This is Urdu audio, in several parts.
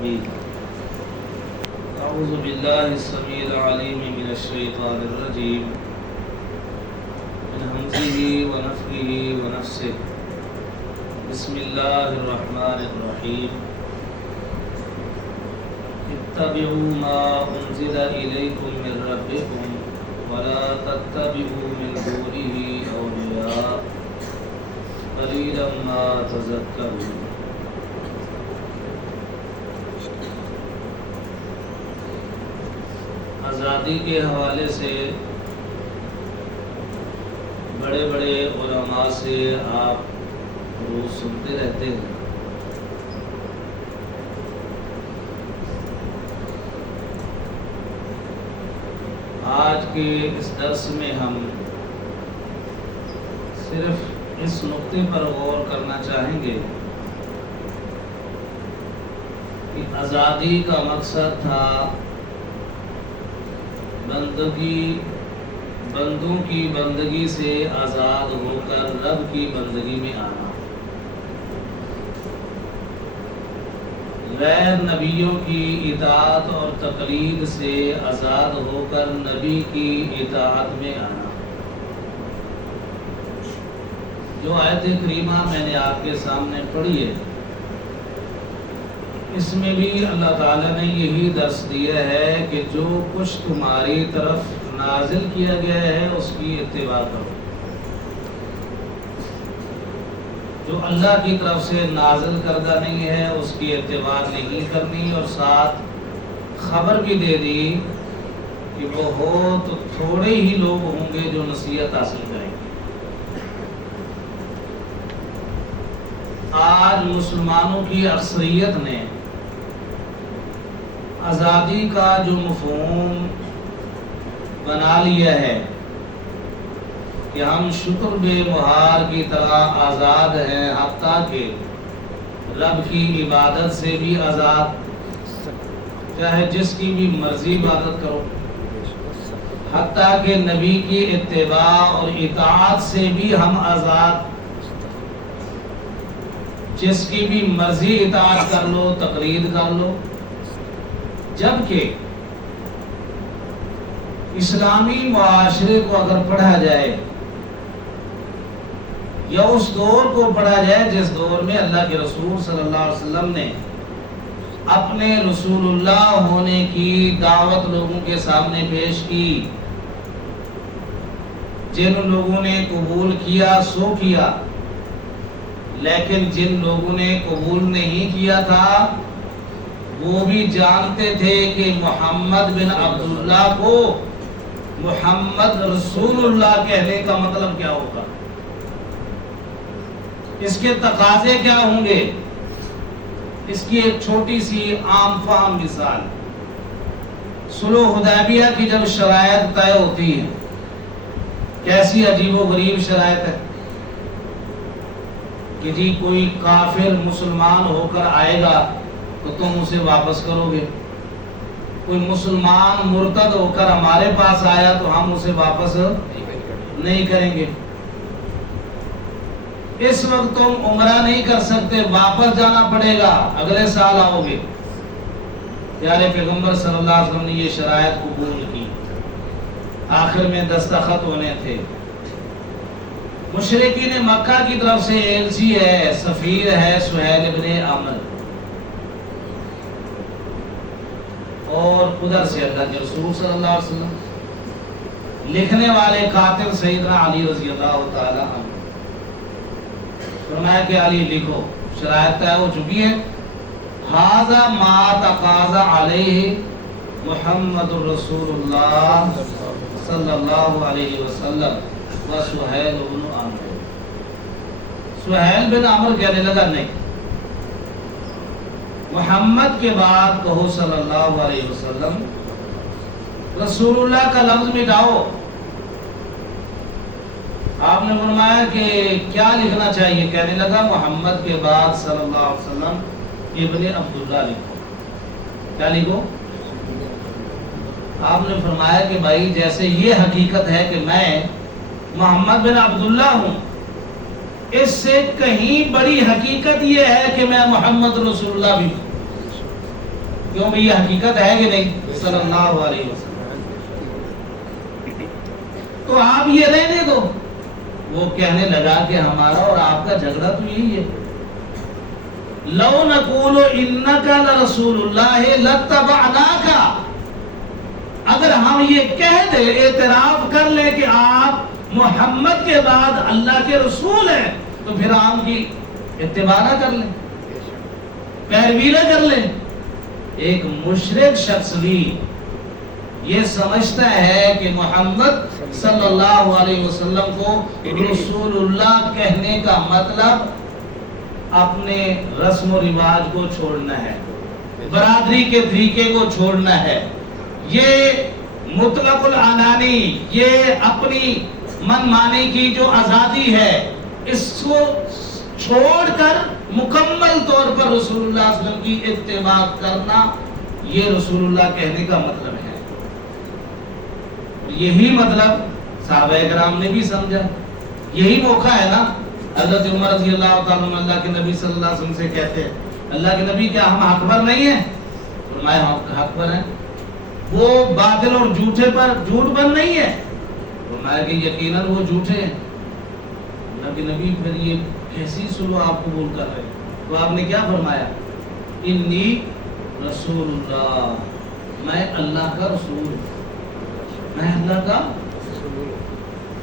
حميد. أعوذ بالله السميع العليم من الشيطان الرجيم من همزه ونفخه ونفسه. بسم الله الرحمن الرحيم. اتبعوا ما أنزل إليكم من ربكم ولا تتبعوا من دونه أولياء قليلا ما تذكرون. آزادی کے حوالے سے بڑے بڑے علماء سے آپ روز سنتے رہتے ہیں. آج کے اس درس میں ہم صرف اس نقطے پر غور کرنا چاہیں گے کہ آزادی کا مقصد تھا بندوں کی بندگی سے آزاد ہو کر رب کی بندگی میں آنا، غیر نبیوں کی اطاعت اور تقلید سے آزاد ہو کر نبی کی اطاعت میں آنا. جو آیت کریمہ میں نے آپ کے سامنے پڑھی ہے، اس میں بھی اللہ تعالیٰ نے یہی درس دیا ہے کہ جو کچھ تمہاری طرف نازل کیا گیا ہے اس کی اتباع کرو. جو اللہ کی طرف سے نازل کردہ نہیں ہے اس کی اتباع نہیں کرنی، اور ساتھ خبر بھی دے دی کہ بہت تھوڑے ہی لوگ ہوں گے جو نصیحت حاصل کریں گے. آج مسلمانوں کی اکثریت نے آزادی کا جو مفہوم بنا لیا ہے کہ ہم شکر بے مہار کی طرح آزاد ہیں، حتیٰ کہ رب کی عبادت سے بھی آزاد، چاہے جس کی بھی مرضی عبادت کرو، حتیٰ کہ نبی کی اتباع اور اطاعت سے بھی ہم آزاد، جس کی بھی مرضی اطاعت کر لو، تقلید کر لو. جبکہ اسلامی معاشرے کو اگر پڑھا جائے یا اس دور کو پڑھا جائے جس دور میں اللہ کے رسول صلی اللہ علیہ وسلم نے اپنے رسول اللہ ہونے کی دعوت لوگوں کے سامنے پیش کی، جن لوگوں نے قبول کیا سو کیا، لیکن جن لوگوں نے قبول نہیں کیا تھا وہ بھی جانتے تھے کہ محمد بن عبداللہ کو محمد رسول اللہ کہنے کا مطلب کیا ہوگا، اس کے تقاضے کیا ہوں گے. اس کی ایک چھوٹی سی عام فہم مثال، صلح حدیبیہ کی جب شرائط طے ہوتی ہے، کیسی عجیب و غریب شرائط ہے کہ جی کوئی کافر مسلمان ہو کر آئے گا تو تم اسے واپس کرو گے، کوئی مسلمان مرتد ہو کر ہمارے پاس آیا تو ہم اسے واپس نہیں کریں گے. اس وقت تم عمرہ نہیں کر سکتے، واپس جانا پڑے گا، اگلے سال آؤ گے. پیارے پیغمبر صلی اللہ علیہ وسلم نے یہ شرائط قبول کی، آخر میں دستخط ہونے تھے. مشرکین مکہ کی طرف سے ایلچی ہے، سفیر ہے سہیل بن عمر، اور ادھر سے اللہ کے رسول صلی اللہ علیہ وسلم، لکھنے والے کاتب سیدنا علی رضی اللہ تعالی عنہ. فرمایا کہ علی لکھو، شرائط طے ہو چکی ہے. ھذا ما تقاضى علیہ محمد رسول اللہ صلی اللہ علیہ وسلم و سہیل بن عمر. سہیل بن عمر کہنے لگا نہیں، محمد کے بعد کہو صلی اللہ علیہ وسلم، رسول اللہ کا لفظ مٹاؤ. آپ نے فرمایا کہ کیا لکھنا چاہیے؟ کہنے لگا محمد کے بعد صلی اللہ علیہ وسلم ابن عبداللہ لکھو. کیا لکھو؟ آپ نے فرمایا کہ بھائی جیسے یہ حقیقت ہے کہ میں محمد بن عبداللہ ہوں، اس سے کہیں بڑی حقیقت یہ ہے کہ میں محمد رسول اللہ بھی ہوں. کیوں بھئی یہ حقیقت ہے کہ نہیں صلی اللہ علیہ وسلم. تو آپ یہ رہنے دو. وہ کہنے لگا کہ ہمارا اور آپ کا جھگڑا تو یہی ہے. لو نقول انک لرسول اللہ لاتبعناک، اگر ہم یہ کہہ دیں، اعتراف کر لیں کہ آپ محمد کے بعد اللہ کے رسول ہیں، تو پھر ہم کی اتباع نہ کر لیں، پیروی نہ کر لیں. ایک مشرک شخص بھی یہ سمجھتا ہے کہ محمد صلی اللہ علیہ وسلم کو رسول اللہ کہنے کا مطلب اپنے رسم و رواج کو چھوڑنا ہے، برادری کے طریقے کو چھوڑنا ہے. یہ مطلق العنانی، یہ اپنی من مانی کی جو آزادی ہے، اس کو چھوڑ کر مکمل طور پر رسول اللہ صلی اللہ علیہ وسلم کی اتباع کرنا، یہ رسول اللہ کہنے کا مطلب ہے. یہی مطلب صحابہ کرام نے بھی سمجھا. یہی موقع ہے نا، حضرت عمر رضی اللہ تعالیٰ عنہ اللہ کے نبی صلی اللہ علیہ وسلم سے کہتے ہیں، اللہ کے نبی کیا ہم حق پر نہیں ہیں؟ فرمایا حق پر ہیں. وہ باطل اور جھوٹے پر جھوٹ پر نہیں ہے؟ فرمایا کہ یقیناً وہ جھوٹے ہیں. اللہ کے نبی پھر یہ کیسی سلو آپ قبول کر رہے ہیں؟ تو آپ نے کیا فرمایا؟ انی رسول اللہ، میں اللہ کا رسول ہوں، میں اللہ کا.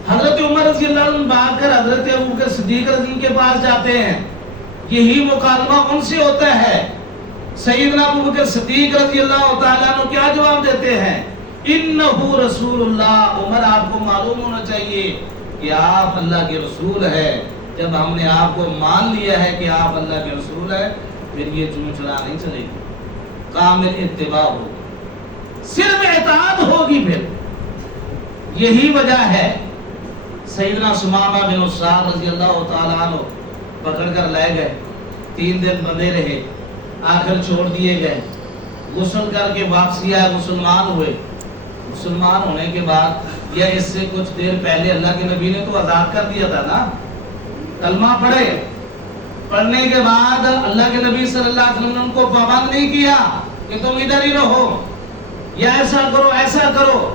حضرت عمر رضی اللہ عنہ بھاگ کر حضرت ابوبکر صدیق رضی اللہ کے پاس جاتے ہیں. یہی مکالمہ ان سے ہوتا ہے. سیدنا ابوبکر صدیق رضی اللہ تعالیٰ عنہ کیا جواب دیتے ہیں؟ انہ رسول اللہ. عمر آپ کو معلوم ہونا چاہیے کہ آپ اللہ کے رسول ہیں. جب ہم نے آپ کو مان لیا ہے کہ آپ اللہ کے رسول ہیں، پھر یہ چونچلا نہیں چلے گی، کامل اتباع ہوگی، صرف اطاعت ہوگی. پھر یہی وجہ ہے سیدنا سمامہ بن اسال رضی اللہ تعالیٰ عنہ پکڑ کر لائے گئے، 3 دن بندے رہے، آخر چھوڑ دیے گئے. غسل کر کے واپسی آئے، مسلمان ہوئے. مسلمان ہونے کے بعد یا اس سے کچھ دیر پہلے اللہ کے نبی نے تو آزاد کر دیا تھا نا. کلمہ پڑھے، پڑھنے کے بعد اللہ کے نبی صلی اللہ علیہ وسلم نے ان کو پابند نہیں کیا کہ تم ادھر ہی رہو یا ایسا کرو ایسا کرو.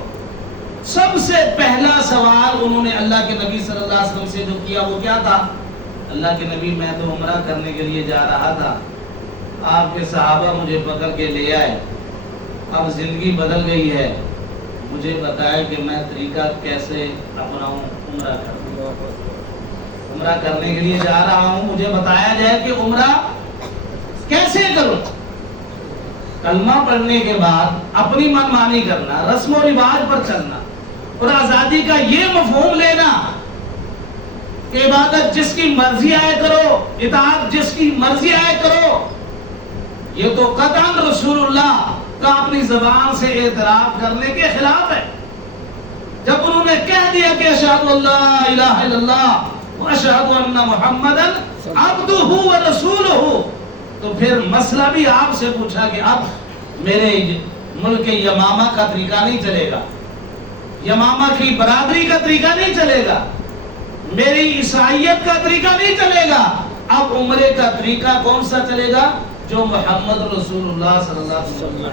سب سے پہلا سوال انہوں نے اللہ کے نبی صلی اللہ علیہ وسلم سے جو کیا وہ کیا تھا؟ اللہ کے نبی میں تو عمرہ کرنے کے لیے جا رہا تھا، آپ کے صحابہ مجھے پکڑ کے لے آئے، اب زندگی بدل گئی ہے، مجھے بتائے کہ میں طریقہ کیسے اپناؤں عمرہ کروں. عمرہ کرنے کے لیے جا رہا ہوں، مجھے بتایا جائے کہ عمرہ کیسے کروں. کلمہ پڑھنے کے بعد اپنی من مانی کرنا، رسم و رواج پر چلنا اور آزادی کا یہ مفہوم لینا کہ عبادت جس کی مرضی آئے کرو، اطاعت جس کی مرضی آئے کرو، یہ تو قطعاً رسول اللہ کا اپنی زبان سے اعتراف کرنے کے خلاف ہے. جب انہوں نے کہہ دیا کہ اشہد اللہ الہ الا اللہ واشہد ان محمدا عبدہ ورسولہ، تو پھر مسئلہ بھی آپ سے پوچھا کہ اب میرے ملک یمامہ کا طریقہ نہیں چلے گا، یمامہ کی برادری کا طریقہ نہیں چلے گا، میری عیسائیت کا طریقہ نہیں چلے گا. اب عمرے کا طریقہ کون سا چلے گا؟ جو محمد رسول اللہ صلی اللہ علیہ وسلم،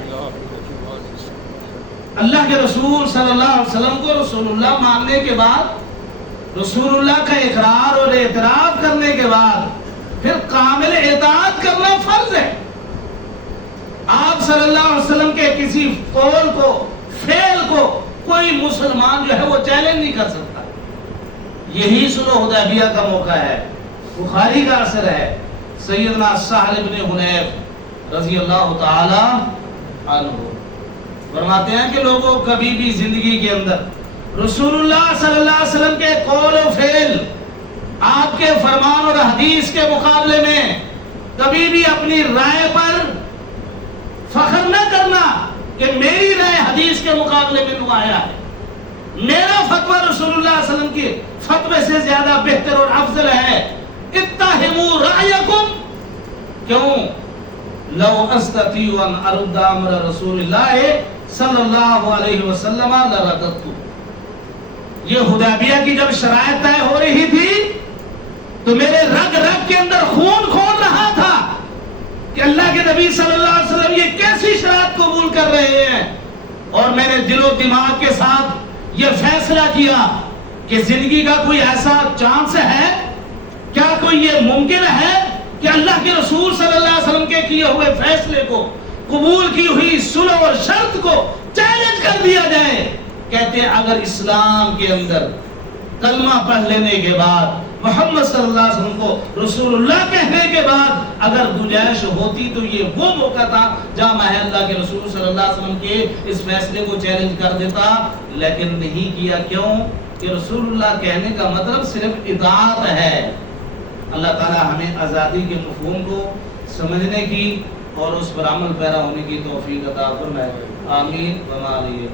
اللہ کے رسول صلی اللہ علیہ وسلم کو رسول اللہ ماننے کے بعد، رسول اللہ کا اقرار اور اعتراف کرنے کے بعد پھر کامل اطاعت کرنا فرض ہے. آپ صلی اللہ علیہ وسلم کے کسی قول کو، فعل کو کوئی مسلمان جو ہے وہ چیلنج نہیں کر سکتا. یہی صلح حدیبیہ کا موقع ہے، بخاری کا اثر ہے. سیدنا سہل بن حنیف رضی اللہ تعالی عنہ فرماتے ہیں کہ لوگوں کبھی بھی زندگی کے اندر رسول اللہ صلی اللہ علیہ وسلم کے قول و فعل، آپ کے فرمان اور حدیث کے مقابلے میں کبھی بھی اپنی رائے پر فخر نہ کرنا کہ میری رائے حدیث کے مقابلے میں نمایاں ہے، میرا فتویٰ رسول اللہ صلی اللہ علیہ وسلم کے فتوے سے زیادہ بہتر اور افضل ہے. اتہموا رأیکم، کیوں؟ لو استطیع ان ارد امر رسول اللہ صلی اللہ علیہ وسلم لرددت. یہ حدیبیہ کی جب شرائط طے ہو رہی تھی تو میرے رگ رگ کے اندر خون کھول رہا تھا کہ اللہ کے نبی صلی اللہ علیہ وسلم یہ کیسی شرائط قبول کر رہے ہیں، اور میں نے دل و دماغ کے ساتھ یہ فیصلہ کیا کہ زندگی کا کوئی ایسا چانس ہے، کیا کوئی یہ ممکن ہے کہ اللہ کے رسول صلی اللہ علیہ وسلم کے کیے ہوئے فیصلے کو، قبول کی ہوئی صلح اور شرط کو چیلنج کر دیا جائے؟ کہتے ہیں اگر اسلام کے اندر کلمہ پڑھ لینے کے بعد، محمد صلی اللہ علیہ وسلم کو رسول اللہ کہنے کے بعد اگر گنجائش ہوتی تو یہ وہ موقع تھا جہاں میں اللہ کے رسول صلی اللہ علیہ وسلم کے اس فیصلے کو چیلنج کر دیتا، لیکن نہیں کیا۔ کیوں؟ کہ رسول اللہ کہنے کا مطلب صرف اطاعت ہے۔ اللہ تعالی ہمیں آزادی کے مفہوم کو سمجھنے کی اور اس پر عمل پیرا ہونے کی توفیق عطا فرمائے، آمین۔ وما علیہ